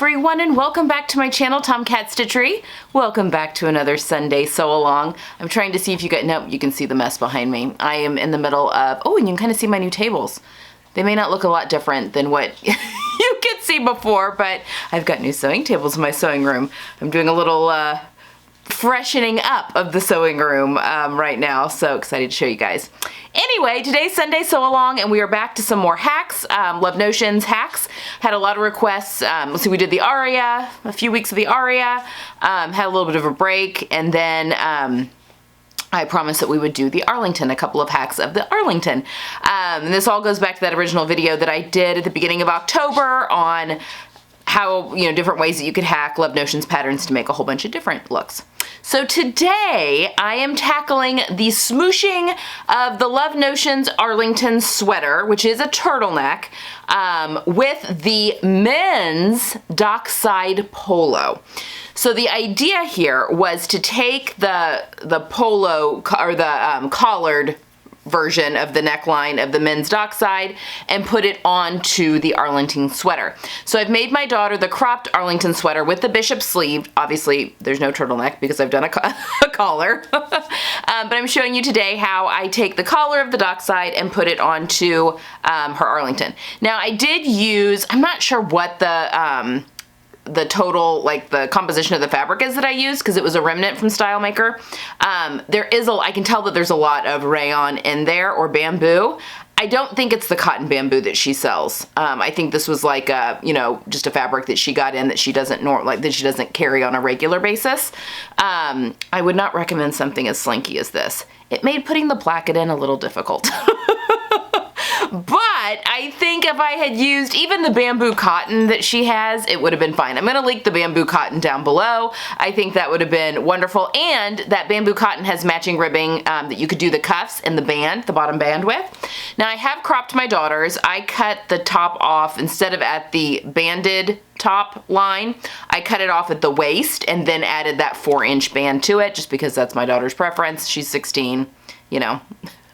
everyone, and welcome back to my channel, Tomcat Stitchery. Welcome back to another Sunday sew along. I'm trying to see if you get, no, you can see the mess behind me. I am in the middle of, oh, and you can kind of see my new tables. They may not look a lot different than what you could see before, but I've got new sewing tables in my sewing room. I'm doing a little freshening up of the sewing room right now. So excited to show you guys. Anyway, today's Sunday sew along, and we are back to some more hacks, Love Notions hacks. Had a lot of requests. Let's see, we did the aria, a few weeks of the aria, had a little bit of a break, and then I promised that we would do the Arlington, a couple of hacks of the Arlington. And this all goes back to that original video that I did at the beginning of October on how, you know, different ways that you could hack Love Notions patterns to make a whole bunch of different looks. So today I am tackling the smooshing of the Love Notions Arlington sweater, which is a turtleneck, with the men's Dockside polo. So the idea here was to take the polo or the collared version of the neckline of the men's Dockside and put it onto the Arlington sweater. So I've made my daughter the cropped Arlington sweater with the bishop sleeve. Obviously there's no turtleneck because I've done a collar. But I'm showing you today how I take the collar of the Dockside and put it onto her Arlington. Now I did use, I'm not sure what the total, like the composition of the fabric is that I used, because it was a remnant from Style Maker. I can tell that there's a lot of rayon in there, or bamboo. I don't think it's the cotton bamboo that she sells. I think this was like a, you know, just a fabric that she got in that she doesn't carry on a regular basis. I would not recommend something as slinky as this. It made putting the placket in a little difficult. But I think if I had used even the bamboo cotton that she has, it would have been fine. I'm going to link the bamboo cotton down below. I think that would have been wonderful. And that bamboo cotton has matching ribbing that you could do the cuffs and the band, the bottom band with. Now I have cropped my daughter's. I cut the top off instead of at the banded top line. I cut it off at the waist and then added that 4-inch band to it just because that's my daughter's preference. She's 16, you know.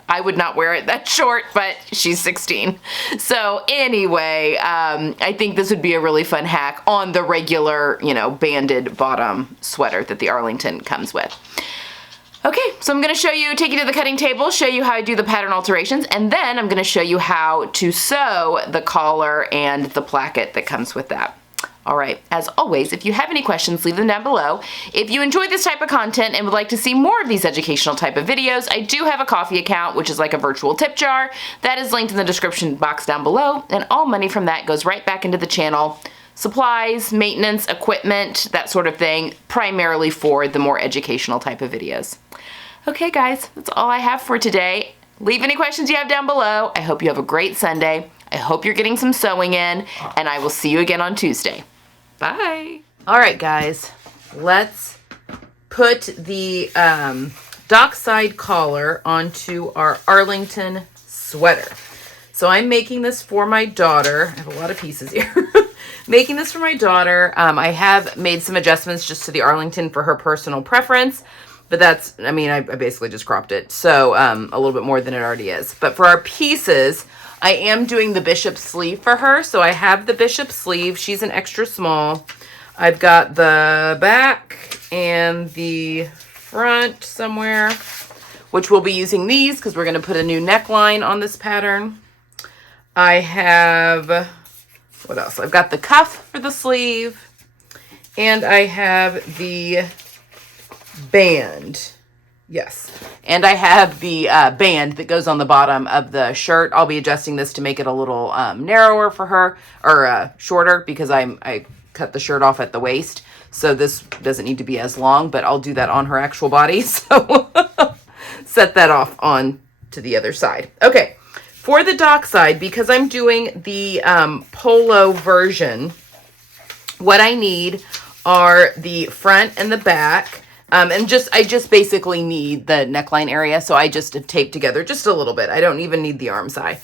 I would not wear it that short, but she's 16. So anyway, I think this would be a really fun hack on the regular, you know, banded bottom sweater that the Arlington comes with. Okay, so I'm gonna take you to the cutting table, show you how I do the pattern alterations, and then I'm gonna show you how to sew the collar and the placket that comes with that. All right, as always, if you have any questions, leave them down below. If you enjoy this type of content and would like to see more of these educational type of videos, I do have a Ko-fi account, which is like a virtual tip jar. That is linked in the description box down below, and all money from that goes right back into the channel. Supplies, maintenance, equipment, that sort of thing, primarily for the more educational type of videos. Okay, guys, that's all I have for today. Leave any questions you have down below. I hope you have a great Sunday. I hope you're getting some sewing in, and I will see you again on Tuesday. Bye. All right, guys, let's put the Dockside collar onto our Arlington sweater. So I'm making this for my daughter. I have a lot of pieces here. Making this for my daughter. I have made some adjustments just to the Arlington for her personal preference, but that's, I mean, I basically just cropped it. So a little bit more than it already is. But for our pieces, I am doing the bishop sleeve for her. So I have the bishop sleeve. She's an extra small. I've got the back and the front somewhere, which we'll be using these because we're going to put a new neckline on this pattern. I have, what else? I've got the cuff for the sleeve, and I have the band. Yes. And I have the band that goes on the bottom of the shirt. I'll be adjusting this to make it a little narrower for her, or shorter, because I cut the shirt off at the waist. So this doesn't need to be as long, but I'll do that on her actual body. So set that off on to the other side. Okay. For the Dockside, because I'm doing the polo version, what I need are the front and the back. I just basically need the neckline area, so I just have taped together just a little bit. I don't even need the arm side.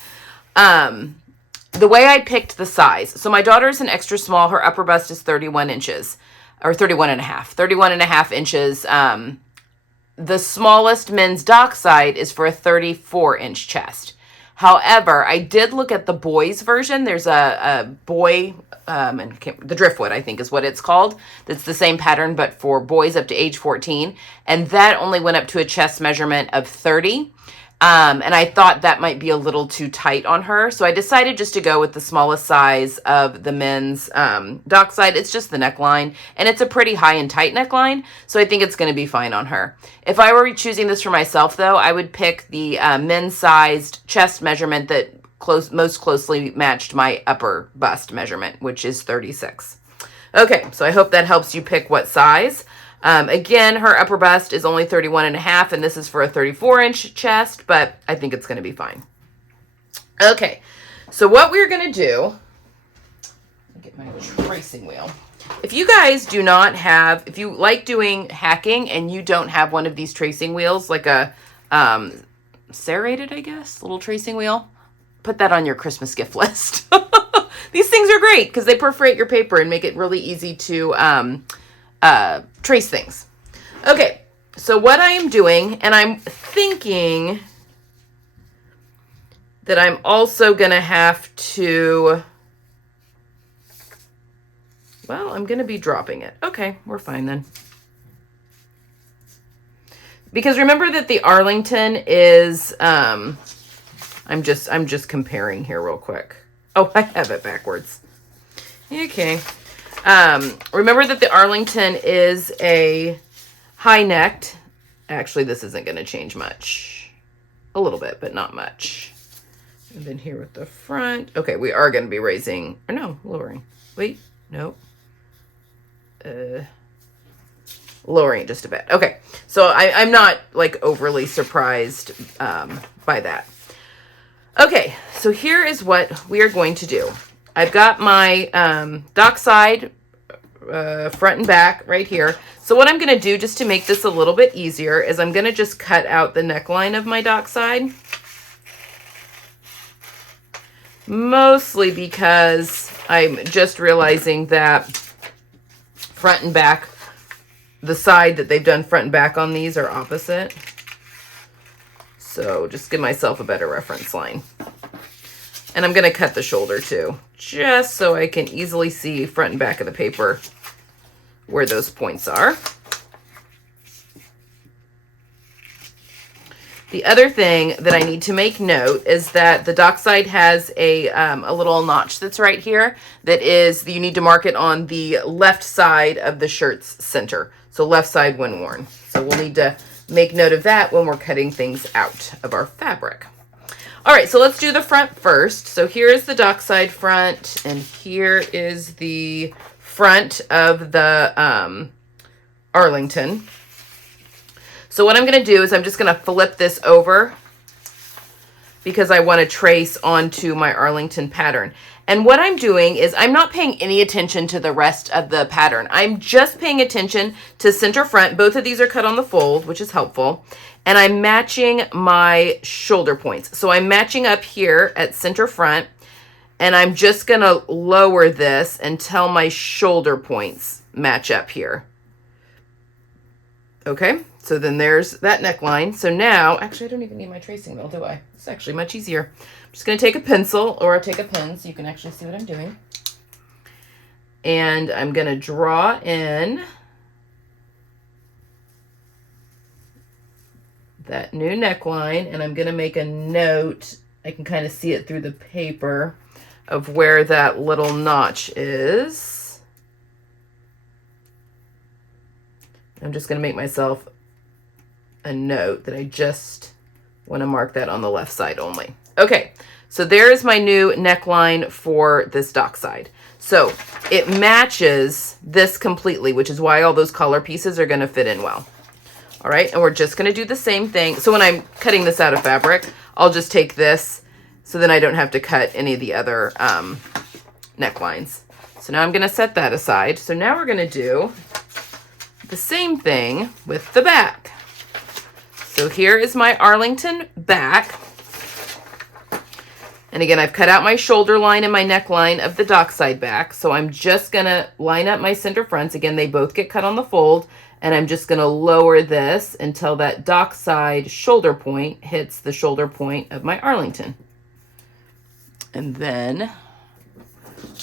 The way I picked the size, so my daughter's an extra small. Her upper bust is 31 inches, or 31 and a half. 31 and a half inches. The smallest men's Dockside is for a 34-inch chest. However, I did look at the boys version. There's a boy, and the Driftwood, I think is what it's called. That's the same pattern, but for boys up to age 14. And that only went up to a chest measurement of 30. And I thought that might be a little too tight on her. So I decided just to go with the smallest size of the men's Dockside. It's just the neckline. And it's a pretty high and tight neckline. So I think it's going to be fine on her. If I were choosing this for myself, though, I would pick the men's sized chest measurement that most closely matched my upper bust measurement, which is 36. Okay, so I hope that helps you pick what size. Again, her upper bust is only 31.5, and this is for a 34-inch chest, but I think it's going to be fine. Okay, so what we're going to do, get my tracing wheel. If you guys do not have, if you like doing hacking and you don't have one of these tracing wheels, like a serrated, I guess, little tracing wheel, put that on your Christmas gift list. These things are great because they perforate your paper and make it really easy to trace things. Okay, so what I am doing, and I'm thinking that I'm also going to have to, well, I'm going to be dropping it. Okay, we're fine then. Because remember that the Arlington is, I'm just comparing here real quick. Oh, I have it backwards. Okay. Remember that the Arlington is a high-necked. Actually, this isn't going to change much. A little bit, but not much. And then here with the front. Okay, we are going to be raising, or no, lowering. Wait, no. Lowering just a bit. Okay, so I'm not like overly surprised by that. Okay, so here is what we are going to do. I've got my Dockside front and back right here. So what I'm going to do just to make this a little bit easier is I'm going to just cut out the neckline of my Dockside. Mostly because I'm just realizing that front and back, the side that they've done front and back on these are opposite. So just give myself a better reference line. And I'm going to cut the shoulder too, just so I can easily see front and back of the paper where those points are. The other thing that I need to make note is that the Dockside has a little notch that's right here that is, you need to mark it on the left side of the shirt's center. So left side when worn. So we'll need to make note of that when we're cutting things out of our fabric. All right, so let's do the front first. So here is the Dockside front, and here is the front of the Arlington. So what I'm going to do is I'm just going to flip this over because I want to trace onto my Arlington pattern. And what I'm doing is I'm not paying any attention to the rest of the pattern. I'm just paying attention to center front. Both of these are cut on the fold, which is helpful. And I'm matching my shoulder points. So I'm matching up here at center front, and I'm just going to lower this until my shoulder points match up here. Okay, so then there's that neckline. So now, actually I don't even need my tracing wheel, do I? It's actually much easier. I'm just going to take a pencil, or I'll take a pen so you can actually see what I'm doing. And I'm going to draw in that new neckline, and I'm going to make a note. I can kind of see it through the paper of where that little notch is. I'm just going to make myself a note that I just want to mark that on the left side only. Okay, so there is my new neckline for this Dockside. So it matches this completely, which is why all those collar pieces are going to fit in well. All right, and we're just going to do the same thing. So when I'm cutting this out of fabric, I'll just take this so then I don't have to cut any of the other necklines. So now I'm going to set that aside. So now we're going to do the same thing with the back. So here is my Arlington back. And again, I've cut out my shoulder line and my neckline of the Dockside back. So I'm just going to line up my center fronts. Again, they both get cut on the fold. And I'm just going to lower this until that Dockside shoulder point hits the shoulder point of my Arlington. And then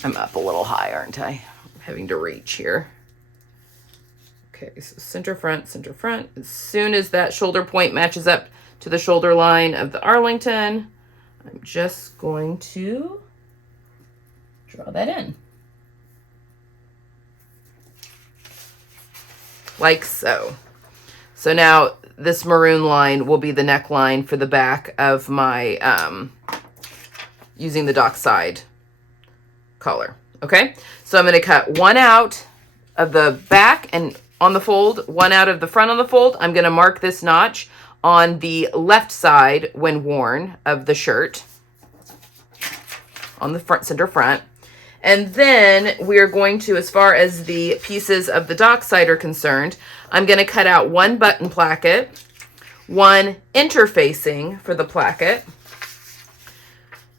I'm up a little high, aren't I? I'm having to reach here. Okay, so center front, center front. As soon as that shoulder point matches up to the shoulder line of the Arlington, I'm just going to draw that in. Like so. So now this maroon line will be the neckline for the back of my, using the Dockside collar. Okay, so I'm going to cut one out of the back and on the fold, one out of the front on the fold. I'm going to mark this notch on the left side when worn of the shirt on the front, center front. And then we are going to, as far as the pieces of the Dockside are concerned, I'm going to cut out one button placket, one interfacing for the placket,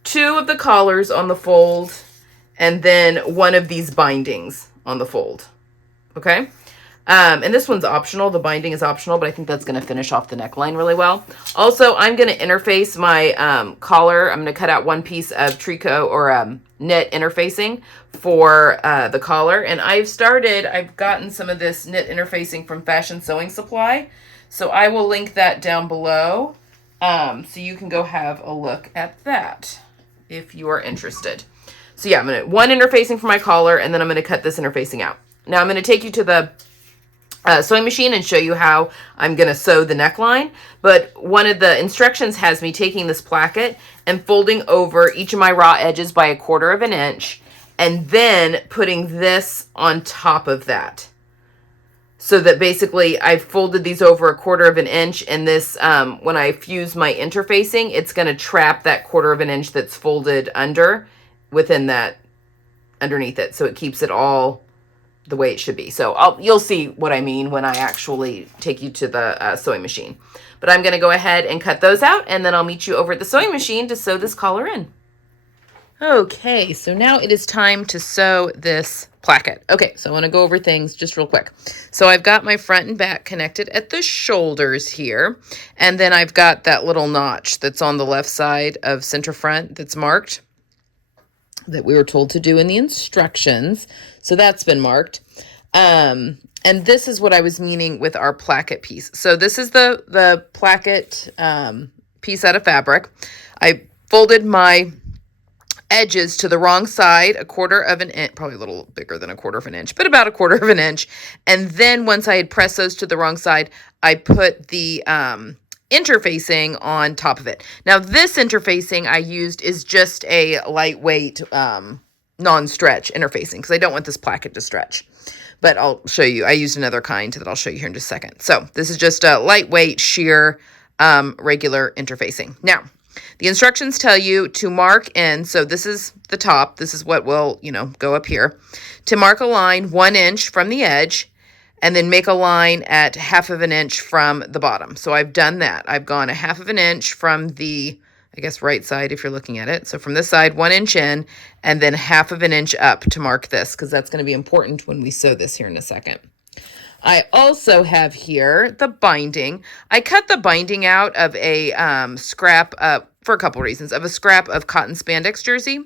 two of the collars on the fold, and then one of these bindings on the fold. Okay? And this one's optional. The binding is optional, but I think that's going to finish off the neckline really well. Also, I'm going to interface my collar. I'm going to cut out one piece of tricot or knit interfacing for the collar. And I've gotten some of this knit interfacing from Fashion Sewing Supply. So I will link that down below so you can go have a look at that if you are interested. So yeah, I'm going to one interfacing for my collar, and then I'm going to cut this interfacing out. Now I'm going to take you to the sewing machine and show you how I'm going to sew the neckline. But one of the instructions has me taking this placket and folding over each of my raw edges by 1/4 inch, and then putting this on top of that. So that basically I've folded these over 1/4 inch, and this, when I fuse my interfacing, it's going to trap that 1/4 inch that's folded under within that, underneath it. So it keeps it all the way it should be. So you'll see what I mean when I actually take you to the sewing machine. But I'm going to go ahead and cut those out, and then I'll meet you over at the sewing machine to sew this collar in. Okay, so now it is time to sew this placket. Okay, so I want to go over things just real quick. So I've got my front and back connected at the shoulders here, and then I've got that little notch that's on the left side of center front that's marked, that we were told to do in the instructions. So that's been marked. And this is what I was meaning with our placket piece. So this is the placket piece out of fabric. I folded my edges to the wrong side, 1/4 inch, probably a little bigger than 1/4 inch, but about 1/4 inch. And then once I had pressed those to the wrong side, I put the interfacing on top of it. Now this interfacing I used is just a lightweight non-stretch interfacing because I don't want this placket to stretch. But I'll show you. I used another kind that I'll show you here in just a second. So this is just a lightweight sheer regular interfacing. Now the instructions tell you to mark in, so this is the top, this is what will, go up here, to mark a line 1 inch from the edge, and then make a line at 1/2 inch from the bottom. So I've done that. I've gone 1/2 inch from the, I guess, right side if you're looking at it. So from this side, 1 inch in, and then 1/2 inch up to mark this, because that's going to be important when we sew this here in a second. I also have here the binding. I cut the binding out of a scrap for a couple reasons, of a scrap of cotton spandex jersey.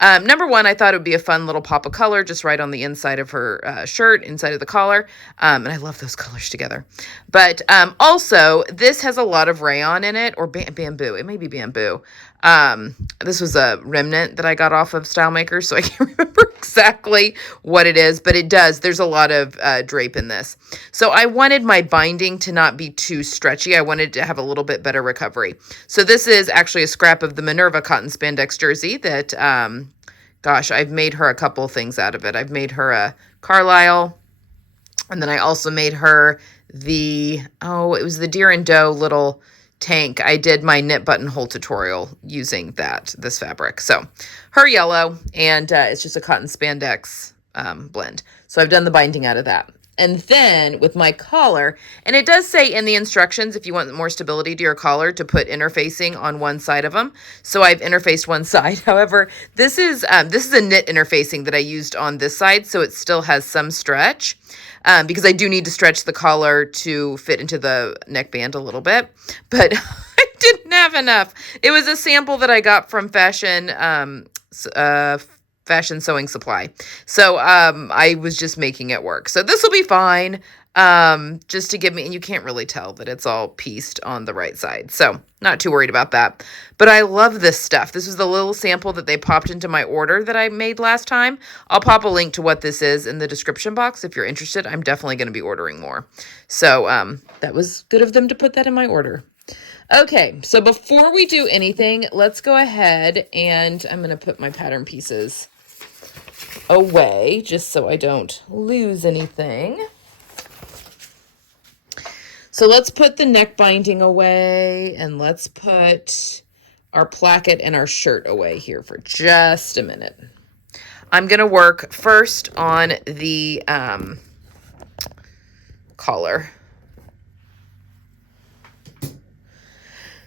Number one, I thought it would be a fun little pop of color just right on the inside of her shirt, inside of the collar. And I love those colors together. But also, this has a lot of rayon in it, or bamboo. It may be bamboo. This was a remnant that I got off of Style Maker, so I can't remember exactly what it is, but it does. There's a lot of drape in this. So I wanted my binding to not be too stretchy. I wanted to have a little bit better recovery. So this is actually a scrap of the Minerva cotton spandex jersey that, gosh, I've made her a couple of things out of it. I've made her a Carlisle, and then I also made her it was the Deer and Doe little tank. I did my knit buttonhole tutorial using this fabric. So her yellow, and it's just a cotton spandex blend. So I've done the binding out of that. And then with my collar, and it does say in the instructions, if you want more stability to your collar, to put interfacing on one side of them. So I've interfaced one side. However, this is a knit interfacing that I used on this side, so it still has some stretch. Because I do need to stretch the collar to fit into the neckband a little bit. But I didn't have enough. It was a sample that I got from Fashion Sewing Supply. So I was just making it work. So this will be fine. Just to give me, and you can't really tell that it's all pieced on the right side. So not too worried about that. But I love this stuff. This was the little sample that they popped into my order that I made last time. I'll pop a link to what this is in the description box if you're interested. I'm definitely going to be ordering more. So that was good of them to put that in my order. Okay, so before we do anything, let's go ahead and I'm going to put my pattern pieces away just so I don't lose anything. So let's put the neck binding away and let's put our placket and our shirt away here for just a minute. I'm going to work first on the collar.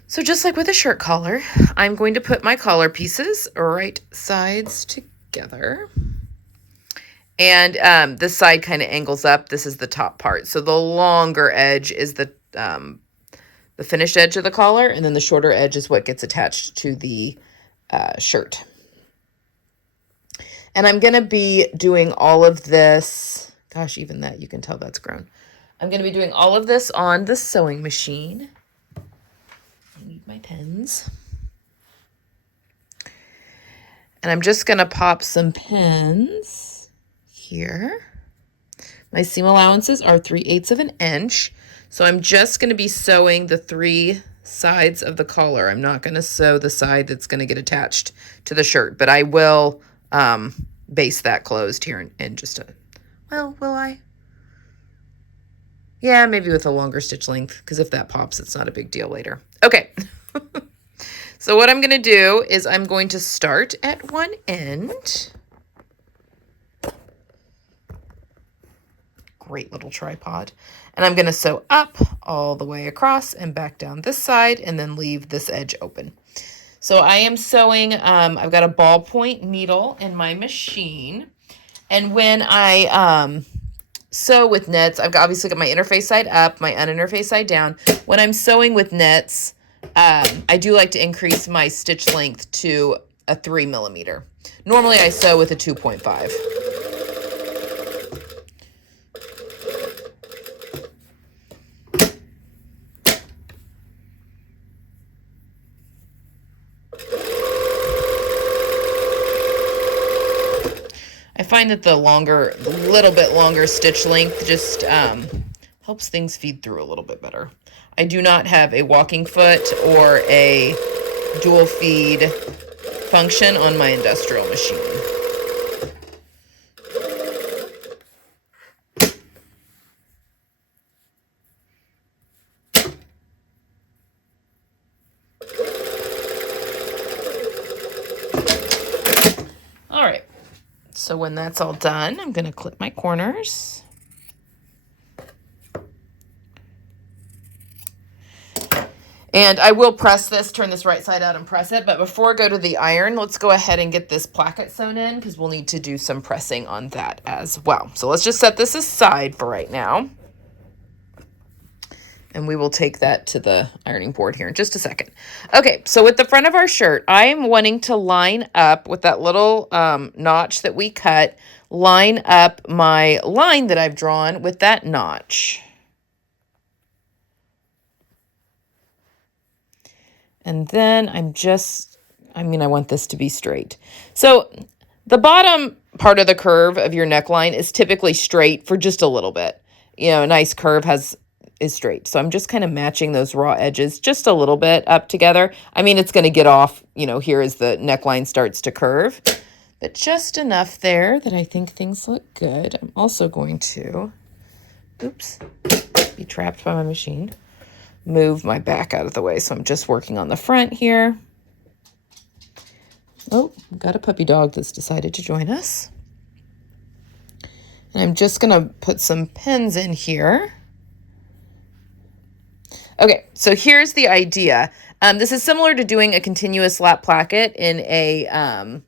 So just like with a shirt collar, I'm going to put my collar pieces right sides together. And this side kind of angles up. This is the top part. So the longer edge is the finished edge of the collar, and then the shorter edge is what gets attached to the shirt. And I'm going to be doing all of this. Gosh, even that, you can tell that's grown. I'm going to be doing all of this on the sewing machine. I need my pins. And I'm just going to pop some pins here. My seam allowances are 3/8 of an inch. So I'm just going to be sewing the 3 sides of the collar. I'm not going to sew the side that's going to get attached to the shirt, but I will base that closed here in just a, well, will I? Yeah, maybe with a longer stitch length, because if that pops, it's not a big deal later. Okay. So what I'm going to do is I'm going to start at one end. Great little tripod. And I'm going to sew up all the way across and back down this side and then leave this edge open. So I am sewing, I've got a ballpoint needle in my machine. And when I sew with knits, I've obviously got my interface side up, my uninterface side down. When I'm sewing with knits, I do like to increase my stitch length to a 3 millimeter. Normally I sew with a 2.5. I find that the little bit longer stitch length just helps things feed through a little bit better. I do not have a walking foot or a dual feed function on my industrial machine. All right. So when that's all done, I'm going to clip my corners. And I will press this, turn this right side out and press it. But before I go to the iron, let's go ahead and get this placket sewn in because we'll need to do some pressing on that as well. So let's just set this aside for right now. And we will take that to the ironing board here in just a second. Okay, so with the front of our shirt, I am wanting to line up with that little notch that we cut, line up my line that I've drawn with that notch. And then I want this to be straight. So the bottom part of the curve of your neckline is typically straight for just a little bit. You know, a nice curve is straight. So I'm just kind of matching those raw edges just a little bit up together. I mean, it's going to get off, here as the neckline starts to curve, but just enough there that I think things look good. I'm also going to, be trapped by my machine, move my back out of the way. So I'm just working on the front here. Oh, I've got a puppy dog that's decided to join us. And I'm just going to put some pins in here. Okay, so here's the idea. This is similar to doing a continuous lap placket in a,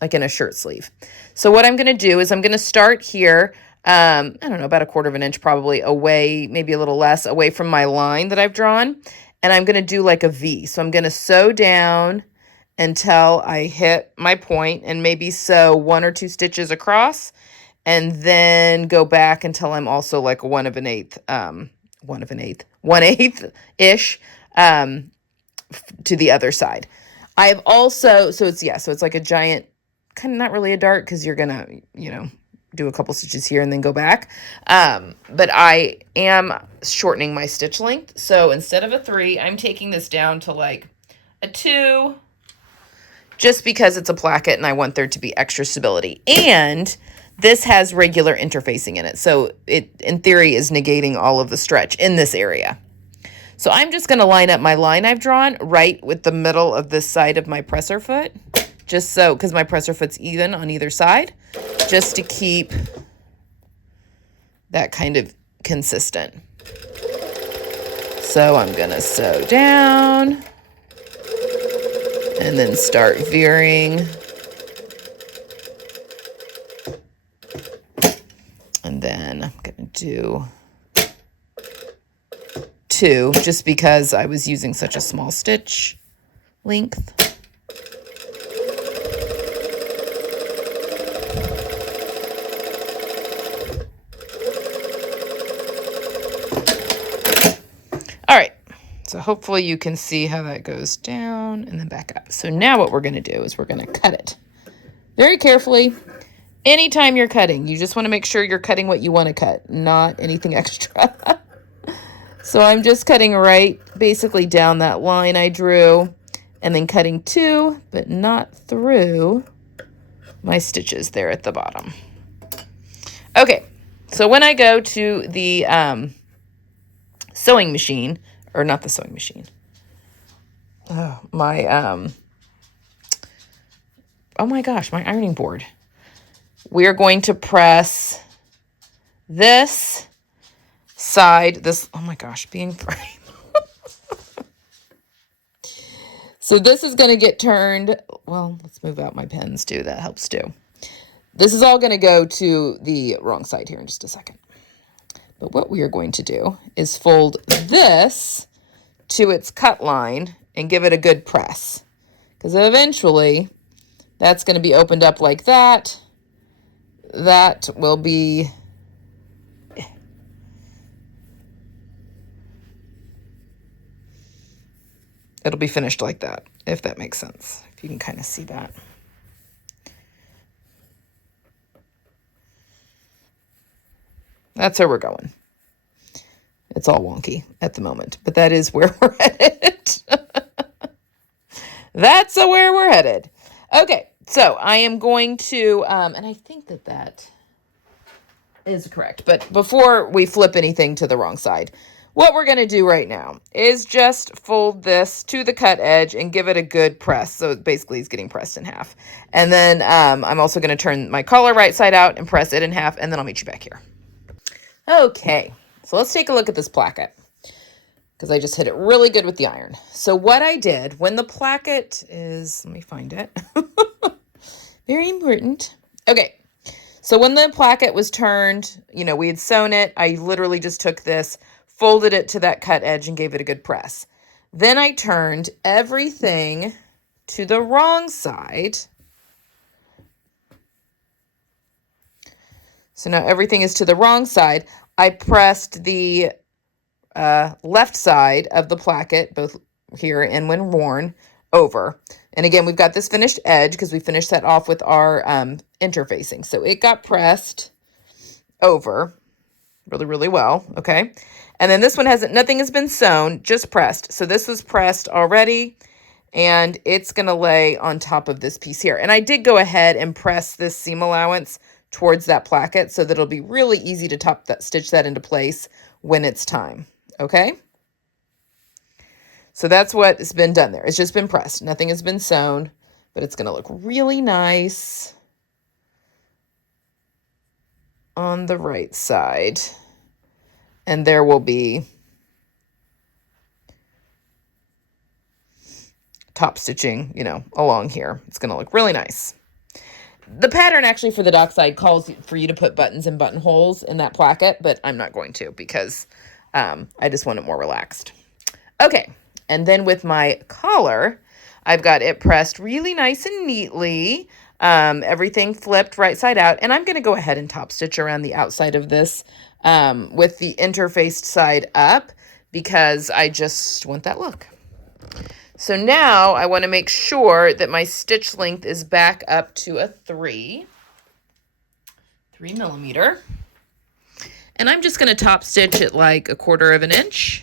like in a shirt sleeve. So what I'm going to do is I'm going to start here, I don't know, about 1/4 of an inch probably away, maybe a little less, away from my line that I've drawn. and I'm going to do like a V. So I'm going to sew down until I hit my point and maybe sew 1 or 2 stitches across, and then go back until I'm also like 1/8 ish to the other side. I have also, so it's like a giant, kind of not really a dart because you're gonna, do a couple stitches here and then go back. But I am shortening my stitch length. So instead of a 3, I'm taking this down to like a 2, just because it's a placket and I want there to be extra stability. And this has regular interfacing in it. So it, in theory, is negating all of the stretch in this area. So I'm just going to line up my line I've drawn right with the middle of this side of my presser foot, just so, because my presser foot's even on either side, just to keep that kind of consistent. So I'm going to sew down and then start veering. And then I'm going to do 2, just because I was using such a small stitch length. All right, so hopefully you can see how that goes down and then back up. So now what we're going to do is we're going to cut it very carefully. Anytime you're cutting, you just want to make sure you're cutting what you want to cut, not anything extra. So I'm just cutting right basically down that line I drew, and then cutting 2, but not through my stitches there at the bottom. Okay, so when I go to the sewing machine, or not the sewing machine, oh my gosh, my ironing board. We are going to press this side, oh my gosh, being frame. So this is going to get turned, well, let's move out my pens too, that helps too. This is all going to go to the wrong side here in just a second. But what we are going to do is fold this to its cut line and give it a good press. Because eventually, that's going to be opened up like that. That will be... It'll be finished like that, if that makes sense. If you can kind of see that. That's where we're going. It's all wonky at the moment, but that is where we're headed. That's where we're headed. Okay, so I am going to, and I think that is correct, but before we flip anything to the wrong side, what we're going to do right now is just fold this to the cut edge and give it a good press. So basically it's getting pressed in half. And then I'm also going to turn my collar right side out and press it in half, and then I'll meet you back here. Okay, so let's take a look at this placket, because I just hit it really good with the iron. So what I did when the placket is, let me find it. Very important. Okay, so when the placket was turned, we had sewn it. I literally just took this, folded it to that cut edge, and gave it a good press. Then I turned everything to the wrong side. So now everything is to the wrong side. I pressed the left side of the placket, both here and when worn, over. And again, we've got this finished edge because we finished that off with our interfacing. So it got pressed over really, really well, okay? And then this one nothing has been sewn, just pressed. So this was pressed already, and it's going to lay on top of this piece here. And I did go ahead and press this seam allowance towards that placket so that it'll be really easy to stitch that into place when it's time, okay? So that's what has been done there. It's just been pressed. Nothing has been sewn, but it's going to look really nice on the right side. And there will be top stitching, along here. It's going to look really nice. The pattern actually for the Dockside calls for you to put buttons and buttonholes in that placket, but I'm not going to because I just want it more relaxed. Okay, And then with my collar, I've got it pressed really nice and neatly. Everything flipped right side out. And I'm going to go ahead and top stitch around the outside of this with the interfaced side up because I just want that look. So now I want to make sure that my stitch length is back up to a 3 millimeter. And I'm just going to top stitch it like 1/4 of an inch.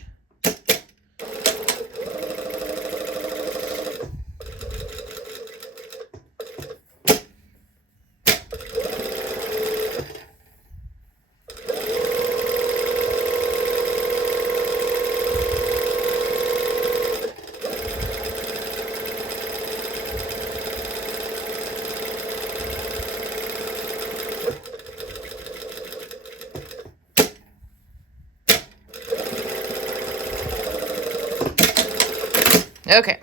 Okay,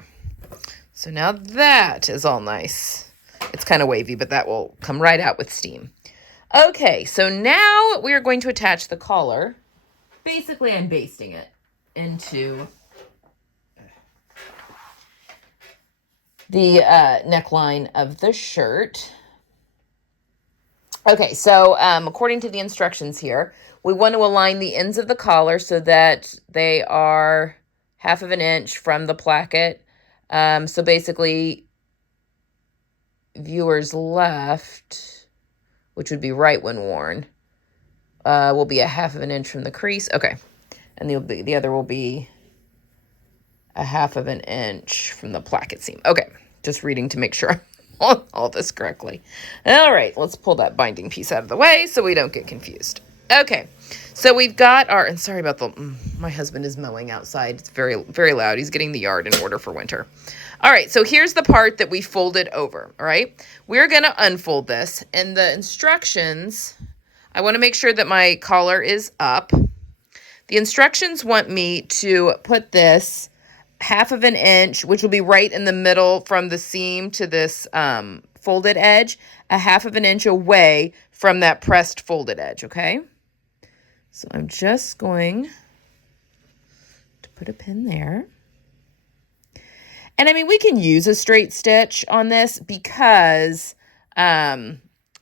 so now that is all nice. It's kind of wavy, but that will come right out with steam. Okay, so now we are going to attach the collar. Basically, I'm basting it into the neckline of the shirt. Okay, so according to the instructions here, we want to align the ends of the collar so that they are 1/2 of an inch from the placket. So basically, viewers left, which would be right when worn, will be 1/2 of an inch from the crease. Okay, and the other will be 1/2 of an inch from the placket seam. Okay, just reading to make sure I'm all this correctly. All right, let's pull that binding piece out of the way so we don't get confused. Okay, so we've got our, and sorry about my husband is mowing outside. It's very, very loud. He's getting the yard in order for winter. All right, so here's the part that we folded over, all right? We're going to unfold this. And the instructions, I want to make sure that my collar is up. The instructions want me to put this 1/2 of an inch, which will be right in the middle from the seam to this folded edge, 1/2 of an inch away from that pressed folded edge, okay? So I'm just going to put a pin there. And I mean, we can use a straight stitch on this because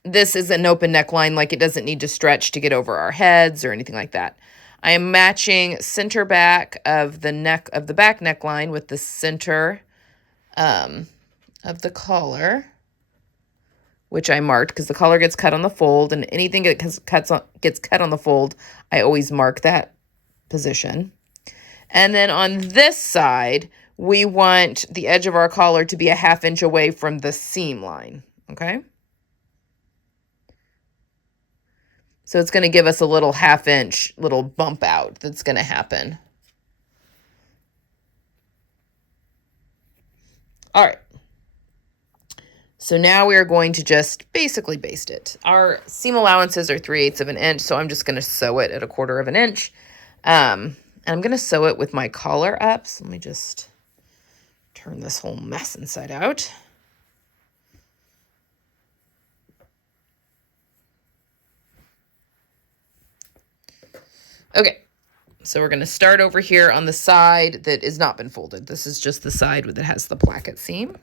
this is an open neckline, like it doesn't need to stretch to get over our heads or anything like that. I am matching center back of the neck of the back neckline with the center of the collar, which I marked because the collar gets cut on the fold, and anything that gets cut on the fold, I always mark that position. And then on this side, we want the edge of our collar to be 1/2 inch away from the seam line, okay? So it's going to give us a little 1/2 inch little bump out that's going to happen. All right. So now we are going to just basically baste it. Our seam allowances are 3/8 of an inch, so I'm just going to sew it at 1/4 of an inch. And I'm going to sew it with my collar up. So let me just turn this whole mess inside out. Okay, so we're going to start over here on the side that has not been folded. This is just the side that has the placket seam.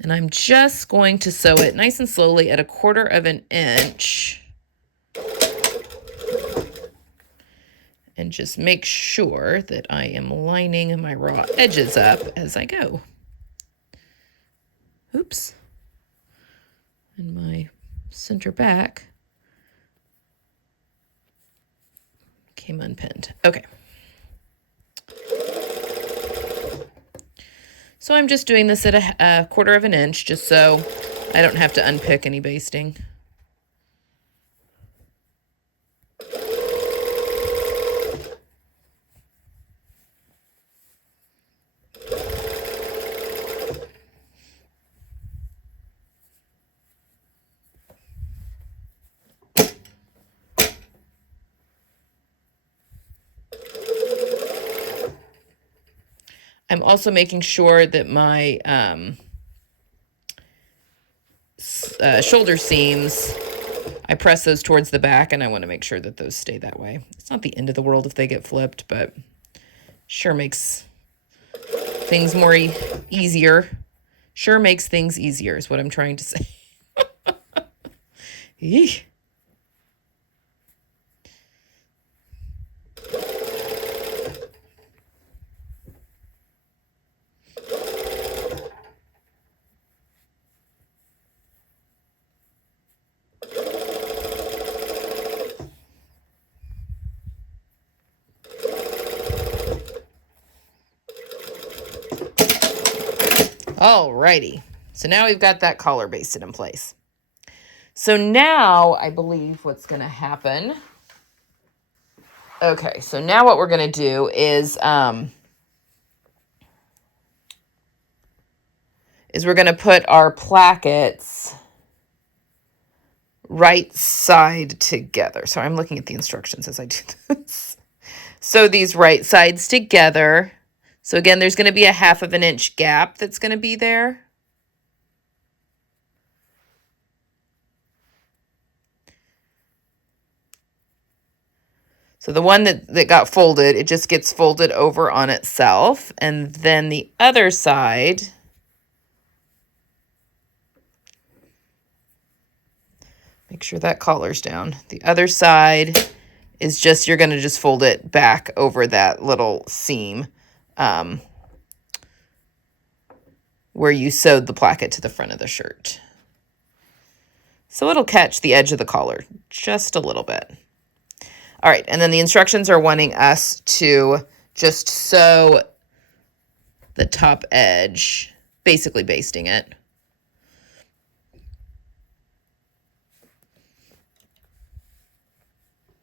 And I'm just going to sew it nice and slowly at 1/4 of an inch. And just make sure that I am lining my raw edges up as I go. Oops. And my center back came unpinned. Okay. So I'm just doing this at a 1/4 of an inch just so I don't have to unpick any basting. I'm also making sure that my shoulder seams I press those towards the back, and I want to make sure that those stay that way. It's not the end of the world if they get flipped, but sure makes things more easier. Sure makes things easier is what I'm trying to say. Eesh. Alrighty, so now we've got that collar basted in place. So now I believe what's going to happen. Okay, so now what we're going to do is we're going to put our plackets right side together. So I'm looking at the instructions as I do this. So these right sides together. So again, there's going to be a 1/2 inch gap that's going to be there. So the one that got folded, it just gets folded over on itself. And then the other side, make sure that collar's down. The other side is just, you're going to just fold it back over that little seam where you sewed the placket to the front of the shirt. So it'll catch the edge of the collar just a little bit. All right, and then the instructions are wanting us to just sew the top edge, basically basting it.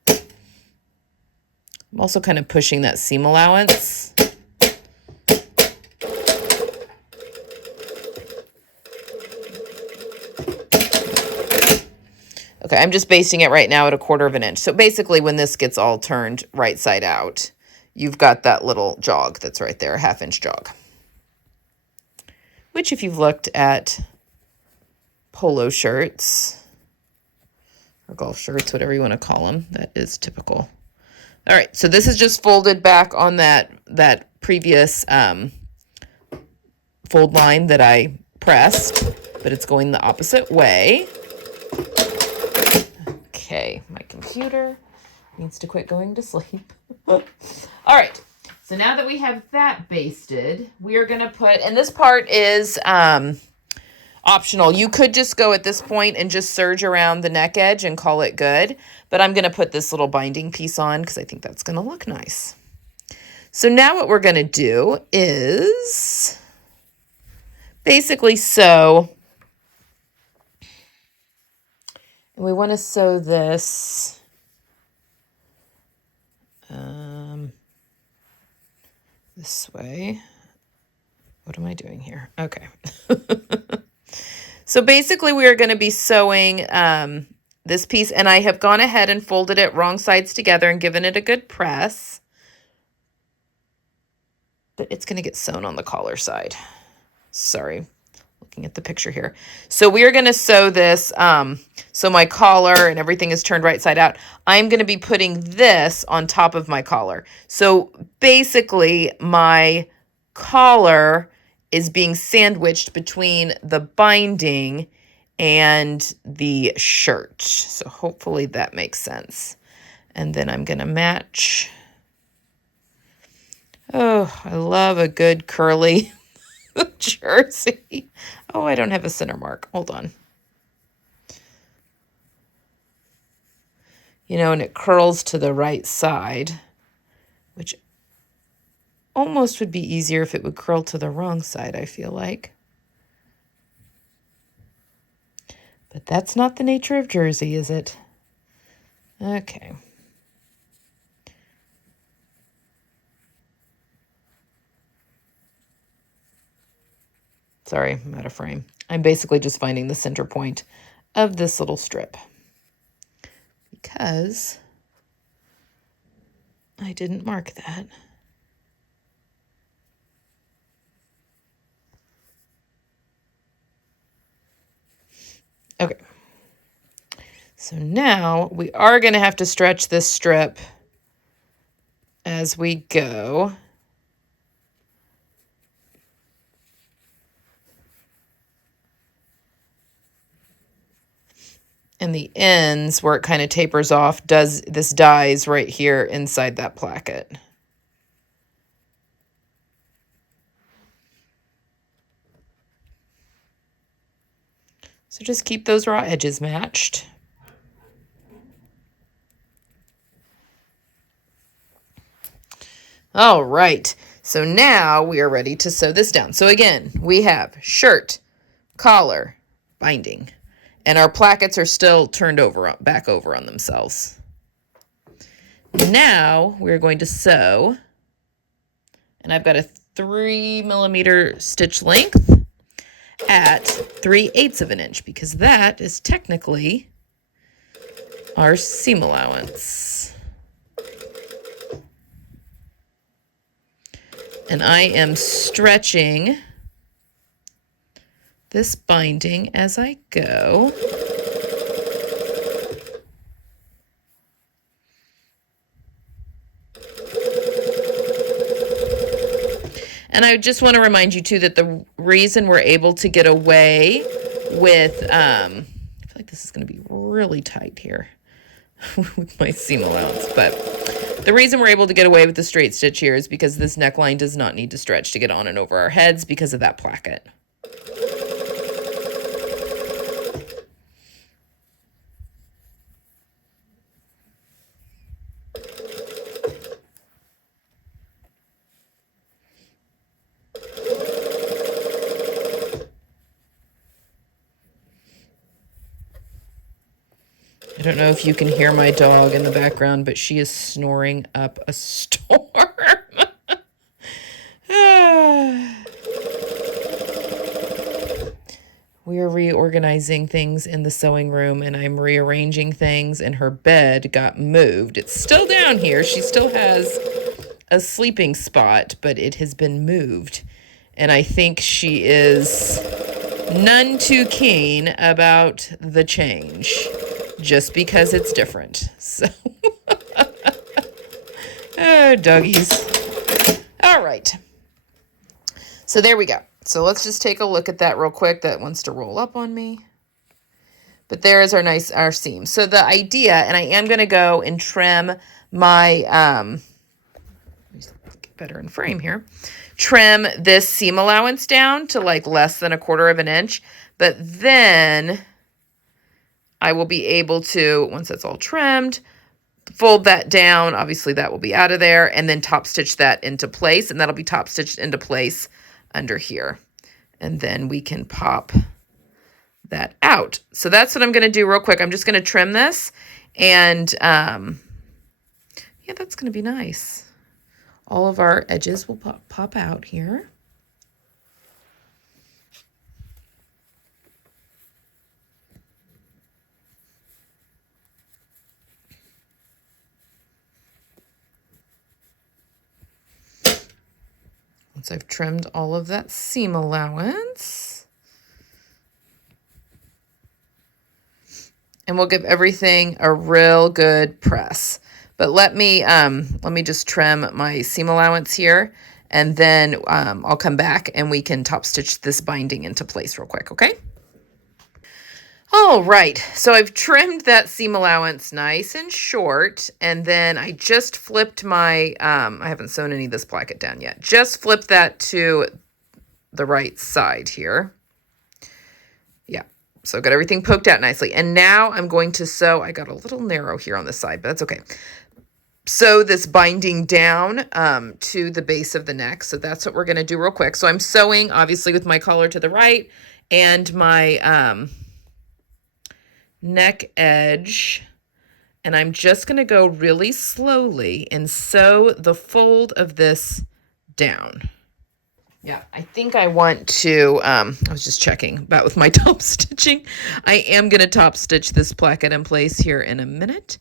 I'm also kind of pushing that seam allowance. Okay, I'm just basting it right now at 1/4 inch. So basically when this gets all turned right side out, you've got that little jog that's right there, a 1/2 inch jog. Which if you've looked at polo shirts or golf shirts, whatever you want to call them, that is typical. All right, so this is just folded back on that previous fold line that I pressed, but it's going the opposite way. Okay, my computer needs to quit going to sleep. All right, so now that we have that basted, we are going to put, and this part is optional. You could just go at this point and just serge around the neck edge and call it good, but I'm going to put this little binding piece on because I think that's going to look nice. So now what we're going to do is basically sew. And we want to sew this this way. What am I doing here? Okay. So basically we are going to be sewing this piece, and I have gone ahead and folded it wrong sides together and given it a good press. But it's going to get sewn on the collar side. Sorry. Looking at the picture here. So we are going to sew this, so my collar and everything is turned right side out. I'm going to be putting this on top of my collar. So basically my collar is being sandwiched between the binding and the shirt. So hopefully that makes sense. And then I'm going to match. Oh, I love a good curly jersey. Oh, I don't have a center mark. Hold on. You know, and it curls to the right side, which almost would be easier if it would curl to the wrong side, I feel like. But that's not the nature of jersey, is it? Okay. Sorry, I'm out of frame. I'm basically just finding the center point of this little strip because I didn't mark that. Okay. So now we are going to have to stretch this strip as we go. And the ends where it kind of tapers off this dies right here inside that placket. So just keep those raw edges matched. All right, so now we are ready to sew this down. So again, we have shirt, collar, binding, and our plackets are still turned over, back over on themselves. Now we're going to sew, and I've got a 3mm stitch length at 3/8 of an inch because that is technically our seam allowance. And I am stretching this binding as I go. And I just want to remind you too that the reason we're able to get away with, I feel like this is going to be really tight here with my seam allowance, but the reason we're able to get away with the straight stitch here is because this neckline does not need to stretch to get on and over our heads because of that placket. I don't know if you can hear my dog in the background, but she is snoring up a storm. We are reorganizing things in the sewing room, and I'm rearranging things, and her bed got moved. It's still down here. She still has a sleeping spot, but it has been moved. And I think she is none too keen about the change, just because it's different. So, oh, doggies. All right. So there we go. So let's just take a look at that real quick. That wants to roll up on me. But there is our seam. So the idea, and I am going to go and trim my, let me get better in frame here, trim this seam allowance down to like less than 1/4 of an inch. But then I will be able to, once that's all trimmed, fold that down. Obviously that will be out of there, and then top stitch that into place, and that'll be top stitched into place under here. And then we can pop that out. So that's what I'm going to do real quick. I'm just going to trim this, and yeah, that's going to be nice. All of our edges will pop out here. Once I've trimmed all of that seam allowance. And we'll give everything a real good press. But let me just trim my seam allowance here, and then I'll come back and we can top stitch this binding into place real quick, okay? All right, so I've trimmed that seam allowance nice and short, and then I just flipped my, I haven't sewn any of this placket down yet, just flipped that to the right side here. Yeah, so I've got everything poked out nicely. And now I'm going to sew, I got a little narrow here on the side, but that's okay. Sew this binding down to the base of the neck. So that's what we're going to do real quick. So I'm sewing, obviously, with my collar to the right and my neck edge, and I'm just going to go really slowly and sew the fold of this down. Yeah, I think I want to, I was just checking about with my top stitching. I am going to top stitch this placket in place here in a minute,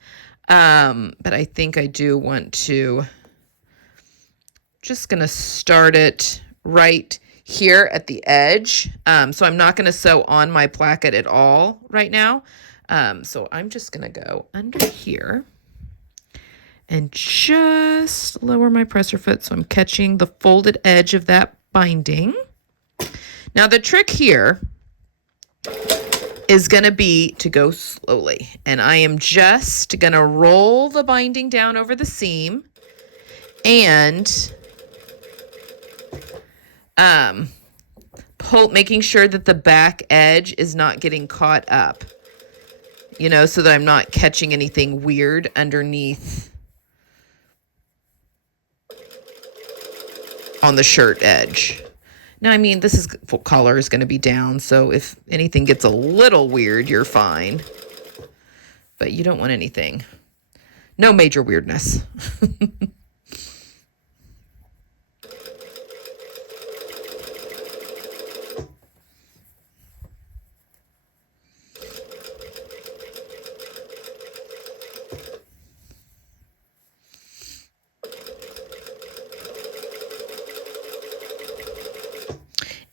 but I think I do want to, just going to start it right here at the edge. So I'm not going to sew on my placket at all right now. So I'm just going to go under here and just lower my presser foot so I'm catching the folded edge of that binding. Now the trick here is going to be to go slowly, and I am just going to roll the binding down over the seam and making sure that the back edge is not getting caught up, you know, so that I'm not catching anything weird underneath on the shirt edge. Now, I mean, collar is going to be down, so if anything gets a little weird, you're fine. But you don't want anything. No major weirdness.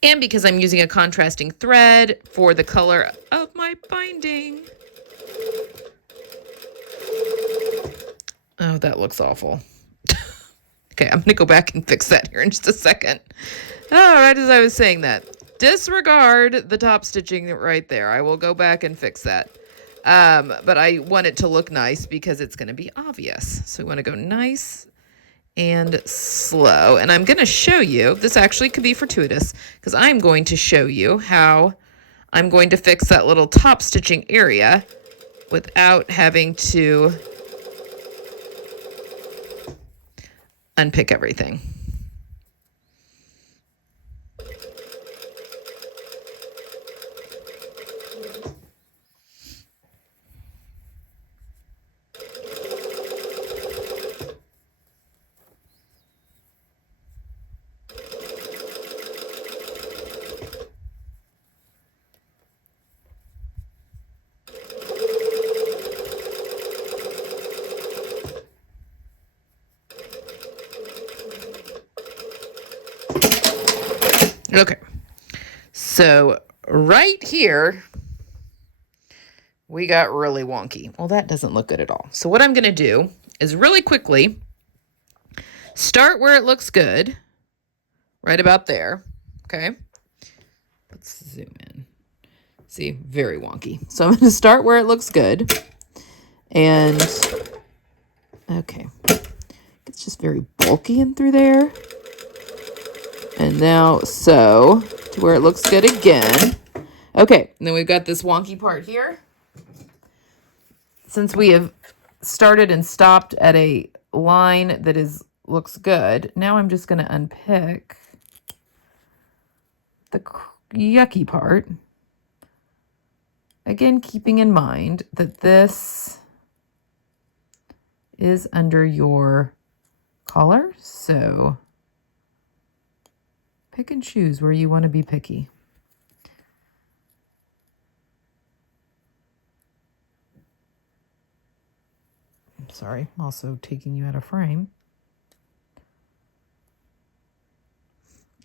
And because I'm using a contrasting thread for the color of my binding. Oh, that looks awful. Okay, I'm going to go back and fix that here in just a second. Oh, right as I was saying that. Disregard the top stitching right there. I will go back and fix that. But I want it to look nice because it's going to be obvious. So we want to go nice and slow. And I'm going to show you, this actually could be fortuitous, because I'm going to show you how I'm going to fix that little top stitching area without having to unpick everything. Okay, so right here, we got really wonky. Well, that doesn't look good at all. So what I'm going to do is really quickly start where it looks good, right about there, okay? Let's zoom in. See, very wonky. So I'm going to start where it looks good, and, okay, it's just very bulky in through there. And now, so, to where it looks good again. Okay, and then we've got this wonky part here. Since we have started and stopped at a line that looks good, now I'm just going to unpick the yucky part. Again, keeping in mind that this is under your collar, so pick and choose where you want to be picky. I'm sorry, I'm also taking you out of frame.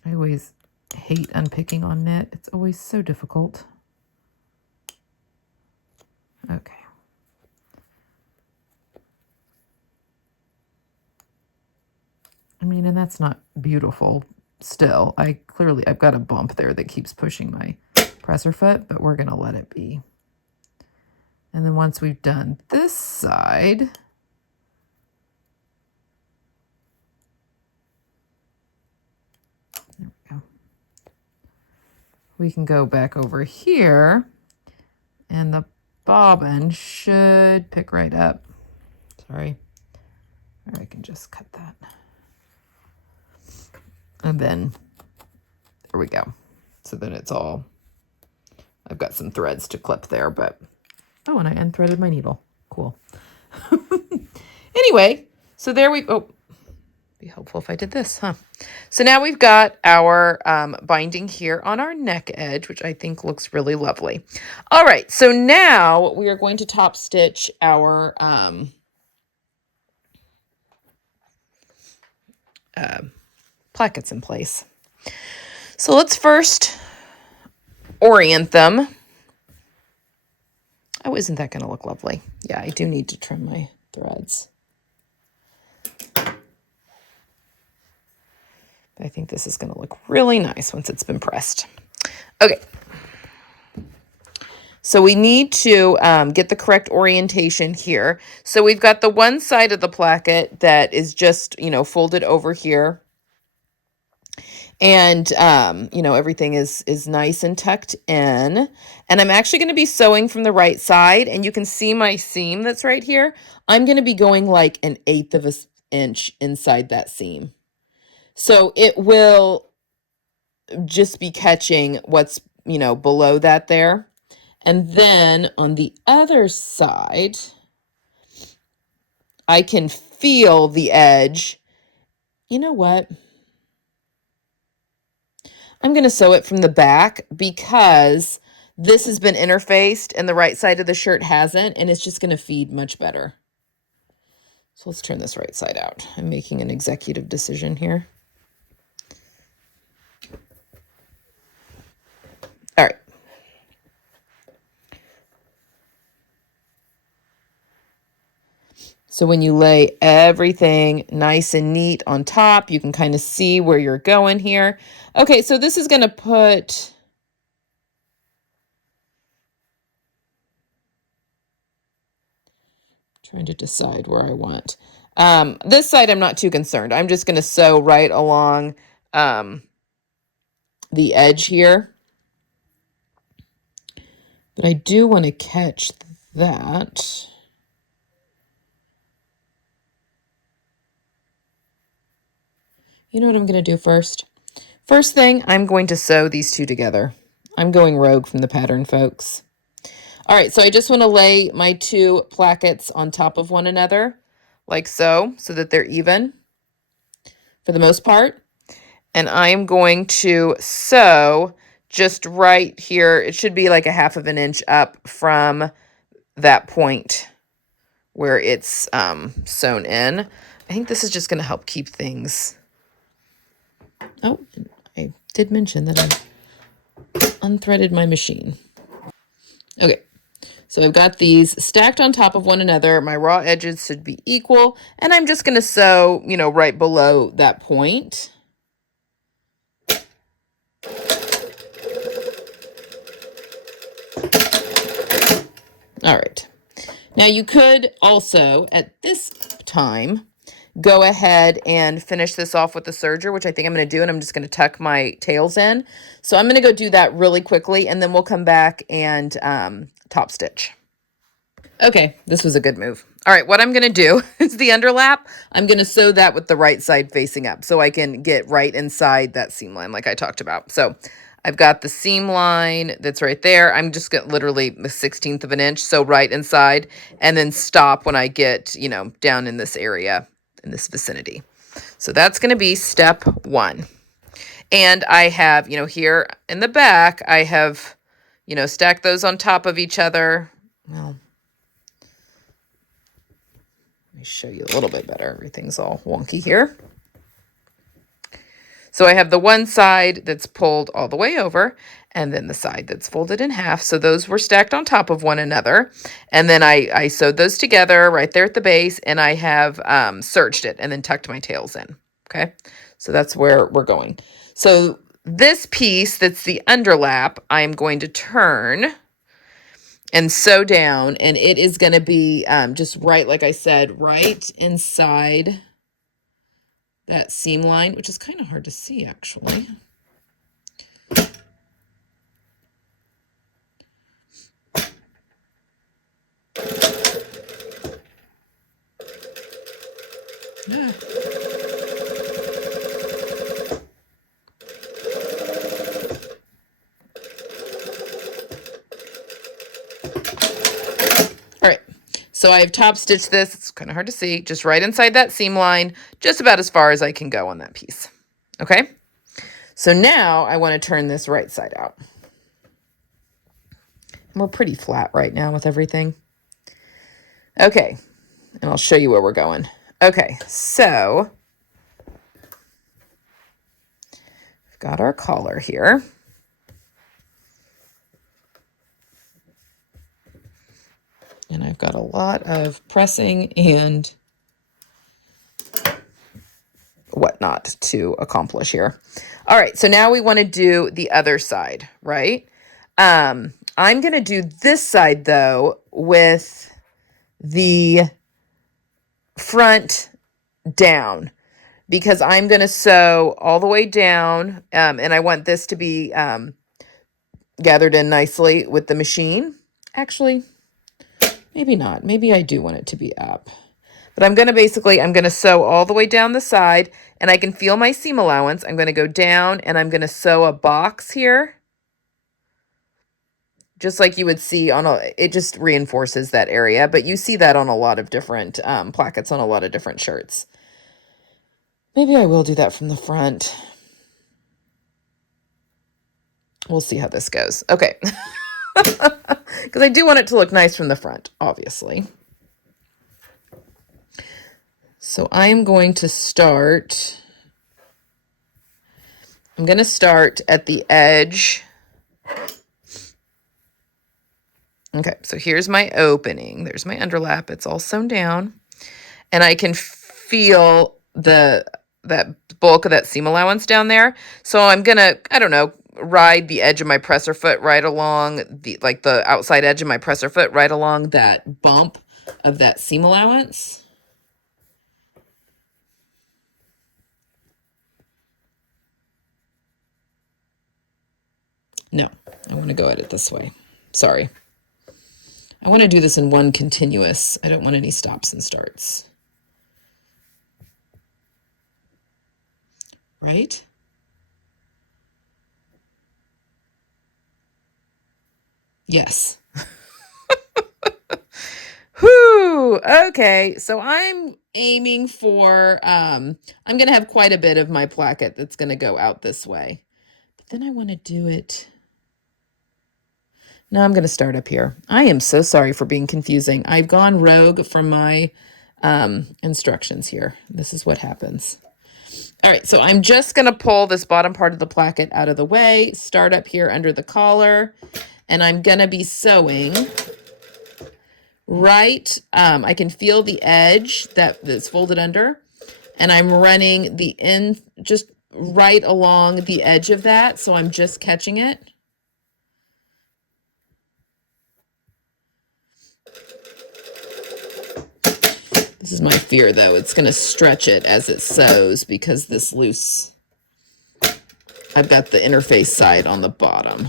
I always hate unpicking on knit. It's always so difficult. Okay. I mean, and that's not beautiful. Still, I've got a bump there that keeps pushing my presser foot, but we're going to let it be. And then once we've done this side, there we go. We can go back over here, and the bobbin should pick right up. Sorry. Or I can just cut that. And then, there we go. So then it's all, I've got some threads to clip there, but, oh, and I unthreaded my needle. Cool. Anyway, so there we go. Oh, be helpful if I did this, huh? So now we've got our binding here on our neck edge, which I think looks really lovely. All right, so now we are going to top stitch our plackets in place. So let's first orient them Oh, isn't that going to look lovely? Yeah, I do need to trim my threads. I think this is going to look really nice once it's been pressed. Okay. So we need to get the correct orientation here. So we've got the one side of the placket that is just, folded over here. And, everything is nice and tucked in. And I'm actually going to be sewing from the right side. And you can see my seam that's right here. I'm going to be going like 1/8 of an inch inside that seam. So it will just be catching what's, below that there. And then on the other side, I can feel the edge. You know what? I'm going to sew it from the back because this has been interfaced and the right side of the shirt hasn't, and it's just going to feed much better. So let's turn this right side out. I'm making an executive decision here. All right. So when you lay everything nice and neat on top, you can kind of see where you're going here. Okay, so this is going to put... Trying to decide where I want. This side I'm not too concerned. I'm just going to sew right along the edge here. But I do want to catch that. You know what I'm going to do first? First thing, I'm going to sew these two together. I'm going rogue from the pattern, folks. All right, so I just want to lay my two plackets on top of one another, like so that they're even for the most part. And I am going to sew just right here. It should be like 1/2 of an inch up from that point where it's sewn in. I think this is just going to help keep things. Oh, I did mention that I unthreaded my machine. Okay, so I've got these stacked on top of one another. My raw edges should be equal, and I'm just going to sew, right below that point. All right. Now you could also, at this time, go ahead and finish this off with the serger, which I think I'm going to do, and I'm just going to tuck my tails in. So I'm going to go do that really quickly, and then we'll come back and top stitch. Okay, this was a good move. All right, what I'm going to do is the underlap. I'm going to sew that with the right side facing up so I can get right inside that seam line like I talked about. So I've got the seam line that's right there. I'm just going to literally 1/16 of an inch, so right inside, and then stop when I get, down in this area, in this vicinity. So that's going to be step 1. And I have, here in the back, I have, stacked those on top of each other. Well, let me show you a little bit better. Everything's all wonky here. So I have the one side that's pulled all the way over, and then the side that's folded in half. So those were stacked on top of one another. And then I sewed those together right there at the base, and I have serged it and then tucked my tails in. Okay, so that's where we're going. So this piece that's the underlap, I'm going to turn and sew down, and it is going to be just right, like I said, right inside that seam line, which is kind of hard to see actually. Yeah. All right, so I've top stitched this. It's kind of hard to see, just right inside that seam line, just about as far as I can go on that piece. Okay, so now I want to turn this right side out. We're pretty flat right now with everything. Okay, and I'll show you where we're going. Okay, so we've got our collar here. lot of pressing and whatnot to accomplish here. All right, so now we want to do the other side, right? I'm going to do this side, though, with the front down, because I'm going to sew all the way down, and I want this to be gathered in nicely with the machine. Actually, maybe not. Maybe I do want it to be up. But I'm going to sew all the way down the side, and I can feel my seam allowance. I'm going to go down, and I'm going to sew a box here. Just like you would see it just reinforces that area, but you see that on a lot of different plackets on a lot of different shirts. Maybe I will do that from the front. We'll see how this goes. Okay. Because I do want it to look nice from the front, obviously. So I'm going to start at the edge. Okay, so here's my opening. There's my underlap. It's all sewn down. And I can feel that bulk of that seam allowance down there. So I'm going to, I don't know, ride the edge of my presser foot right along the outside edge of my presser foot right along that bump of that seam allowance. No, I want to go at it this way. Sorry. I want to do this in one continuous. I don't want any stops and starts. Right? Yes. Whew. Okay, so I'm aiming for, I'm going to have quite a bit of my placket that's going to go out this way. But then I want to do it. No, I'm going to start up here. I am so sorry for being confusing. I've gone rogue from my instructions here. This is what happens. All right, so I'm just going to pull this bottom part of the placket out of the way, start up here under the collar, and I'm going to be sewing right, I can feel the edge that's folded under, and I'm running the end just right along the edge of that, so I'm just catching it. This is my fear, though. It's going to stretch it as it sews because this loose, I've got the interface side on the bottom.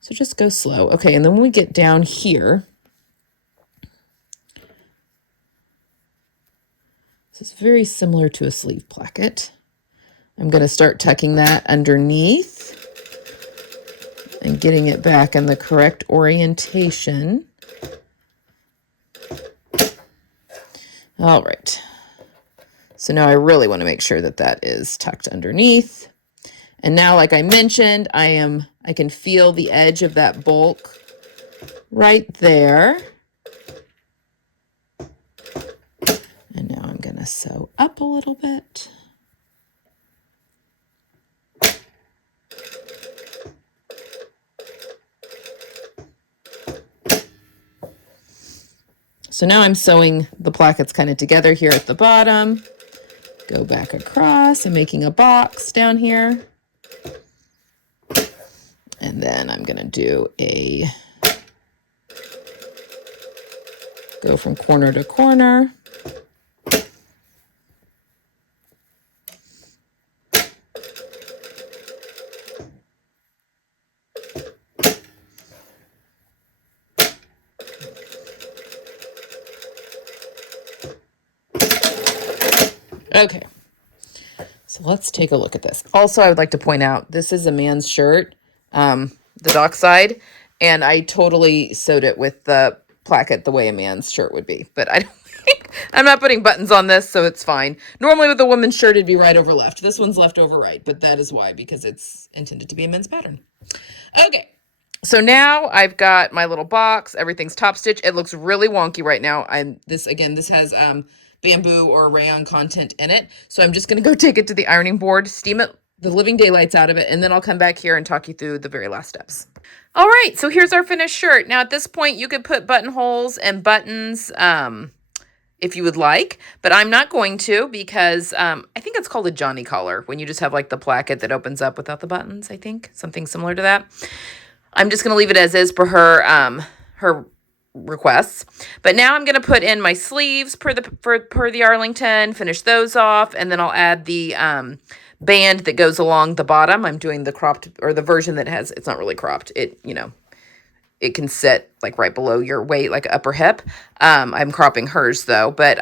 So just go slow. Okay, and then when we get down here, this is very similar to a sleeve placket. I'm going to start tucking that underneath and getting it back in the correct orientation. All right. So now I really want to make sure that that is tucked underneath. And now, like I mentioned, I can feel the edge of that bulk right there. And now I'm going to sew up a little bit. So now I'm sewing the plackets kind of together here at the bottom. Go back across. I'm making a box down here. And then I'm going to do go from corner to corner. Okay, so let's take a look at this. Also, I would like to point out, this is a man's shirt, the Dockside, and I totally sewed it with the placket the way a man's shirt would be. But I'm not putting buttons on this, so it's fine. Normally with a woman's shirt, it'd be right over left. This one's left over right, but that is why, because it's intended to be a men's pattern. Okay, so now I've got my little box. Everything's top stitch. It looks really wonky right now. This has bamboo or rayon content in it. So I'm just going to go take it to the ironing board, steam it the living daylights out of it, and then I'll come back here and talk you through the very last steps. All right, so here's our finished shirt. Now at this point, you could put buttonholes and buttons if you would like, but I'm not going to because I think it's called a Johnny collar when you just have like the placket that opens up without the buttons, I think. Something similar to that. I'm just going to leave it as is for her requests. But now I'm going to put in my sleeves per the Arlington, finish those off, and then I'll add the band that goes along the bottom. I'm doing the cropped, or the version that has, it's not really cropped. It, you know, it can sit like right below your waist, like upper hip. I'm cropping hers though, but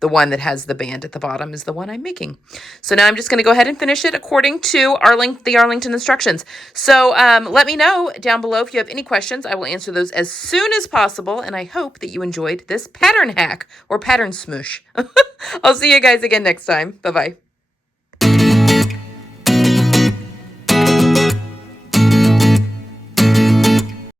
the one that has the band at the bottom is the one I'm making. So now I'm just going to go ahead and finish it according to the Arlington instructions. So let me know down below if you have any questions. I will answer those as soon as possible, and I hope that you enjoyed this pattern hack or pattern smoosh. I'll see you guys again next time. Bye-bye.